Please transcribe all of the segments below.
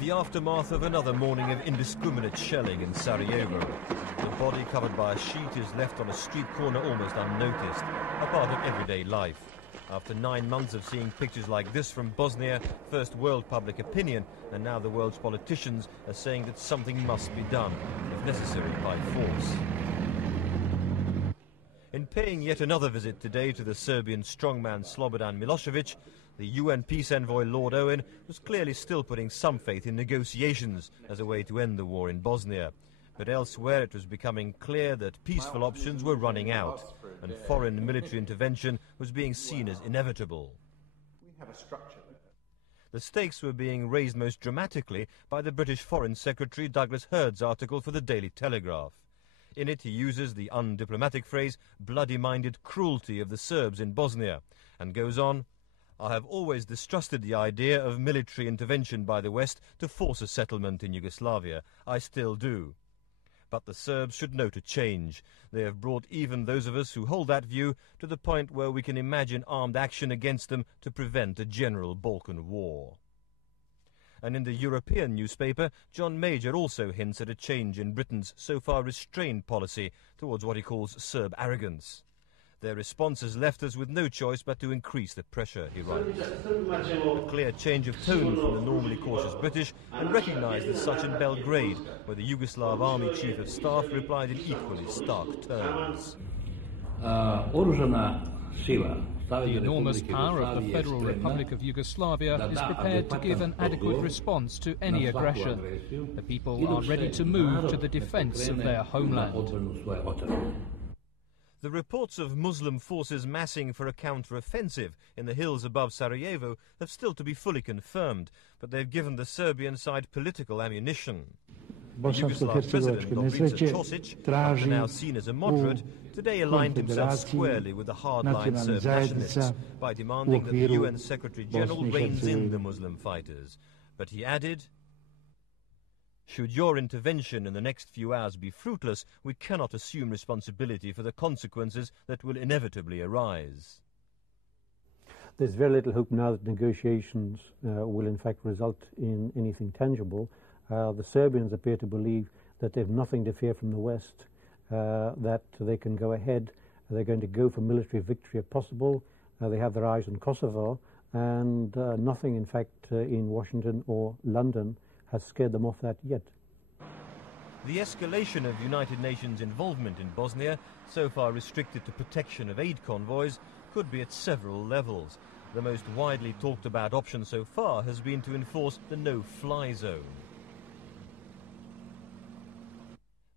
The aftermath of another morning of indiscriminate shelling in Sarajevo. The body covered by a sheet is left on a street corner almost unnoticed, a part of everyday life. After 9 months of seeing pictures like this from Bosnia, first world public opinion and now the world's politicians are saying that something must be done, if necessary by force. In paying yet another visit today to the Serbian strongman Slobodan Milosevic, the UN peace envoy Lord Owen was clearly still putting some faith in negotiations as a way to end the war in Bosnia. But elsewhere it was becoming clear that peaceful options were running out and foreign military intervention was being seen as inevitable. The stakes were being raised most dramatically by the British Foreign Secretary Douglas Hurd's article for the Daily Telegraph. In it he uses the undiplomatic phrase bloody-minded cruelty of the Serbs in Bosnia and goes on, "I have always distrusted the idea of military intervention by the West to force a settlement in Yugoslavia. I still do. But the Serbs should note a change. They have brought even those of us who hold that view to the point where we can imagine armed action against them to prevent a general Balkan war." And in the European newspaper, John Major also hints at a change in Britain's so far restrained policy towards what he calls Serb arrogance. Their response has left us with no choice but to increase the pressure, he writes. A clear change of tone from the normally cautious British, and recognised as such in Belgrade, where the Yugoslav Army Chief of Staff replied in equally stark terms. The enormous power of the Federal Republic of Yugoslavia is prepared to give an adequate response to any aggression. The people are ready to move to the defence of their homeland. The reports of Muslim forces massing for a counter-offensive in the hills above Sarajevo have still to be fully confirmed, but they've given the Serbian side political ammunition. The Yugoslav president, Dobrica Ćosić, after now seen as a moderate, today aligned himself squarely with the hardline Serb nationalists by demanding that the UN Secretary-General reins in the Muslim fighters. But he added, "Should your intervention in the next few hours be fruitless, we cannot assume responsibility for the consequences that will inevitably arise." There's very little hope now that negotiations will in fact result in anything tangible. The Serbians appear to believe that they have nothing to fear from the West, that they can go ahead. They're going to go for military victory if possible. They have their eyes on Kosovo, and nothing in fact in Washington or London has scared them off that yet. The escalation of United Nations involvement in Bosnia, so far restricted to protection of aid convoys, could be at several levels. The most widely talked about option so far has been to enforce the no-fly zone.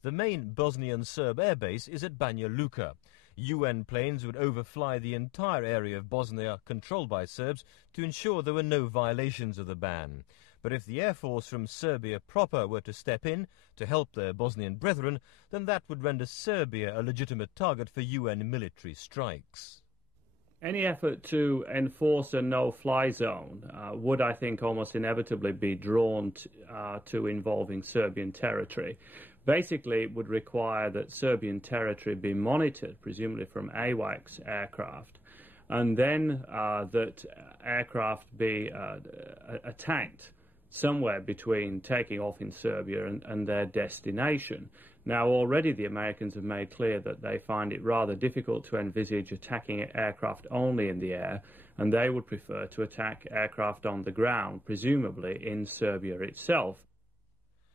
The main Bosnian Serb airbase is at Banja Luka. UN planes would overfly the entire area of Bosnia controlled by Serbs to ensure there were no violations of the ban. But if the Air Force from Serbia proper were to step in to help their Bosnian brethren, then that would render Serbia a legitimate target for UN military strikes. Any effort to enforce a no-fly zone would, I think, almost inevitably be drawn to involving Serbian territory. Basically, it would require that Serbian territory be monitored, presumably from AWACS aircraft, and then that aircraft be attacked somewhere between taking off in Serbia and their destination. Now, already the Americans have made clear that they find it rather difficult to envisage attacking aircraft only in the air, and they would prefer to attack aircraft on the ground, presumably in Serbia itself.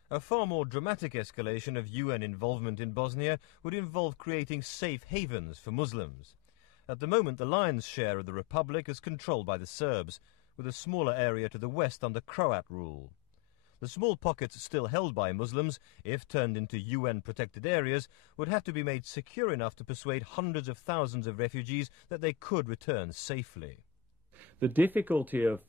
A far more dramatic escalation of UN involvement in Bosnia would involve creating safe havens for Muslims. At the moment, the lion's share of the republic is controlled by the Serbs, with a smaller area to the west under Croat rule. The small pockets still held by Muslims, if turned into UN-protected areas, would have to be made secure enough to persuade hundreds of thousands of refugees that they could return safely. The difficulty of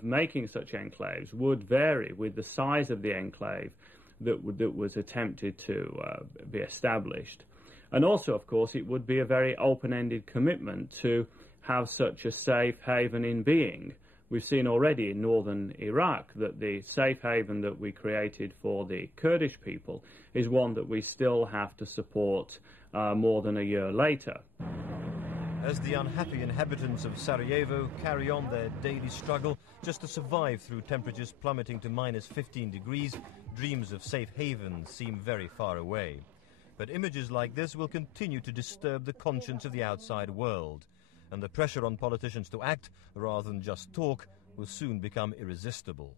making such enclaves would vary with the size of the enclave that was attempted to be established. And also, of course, it would be a very open-ended commitment to have such a safe haven in being. We've seen already in northern Iraq that the safe haven that we created for the Kurdish people is one that we still have to support more than a year later. As the unhappy inhabitants of Sarajevo carry on their daily struggle just to survive through temperatures plummeting to minus 15 degrees, dreams of safe havens seem very far away. But images like this will continue to disturb the conscience of the outside world, and the pressure on politicians to act rather than just talk will soon become irresistible.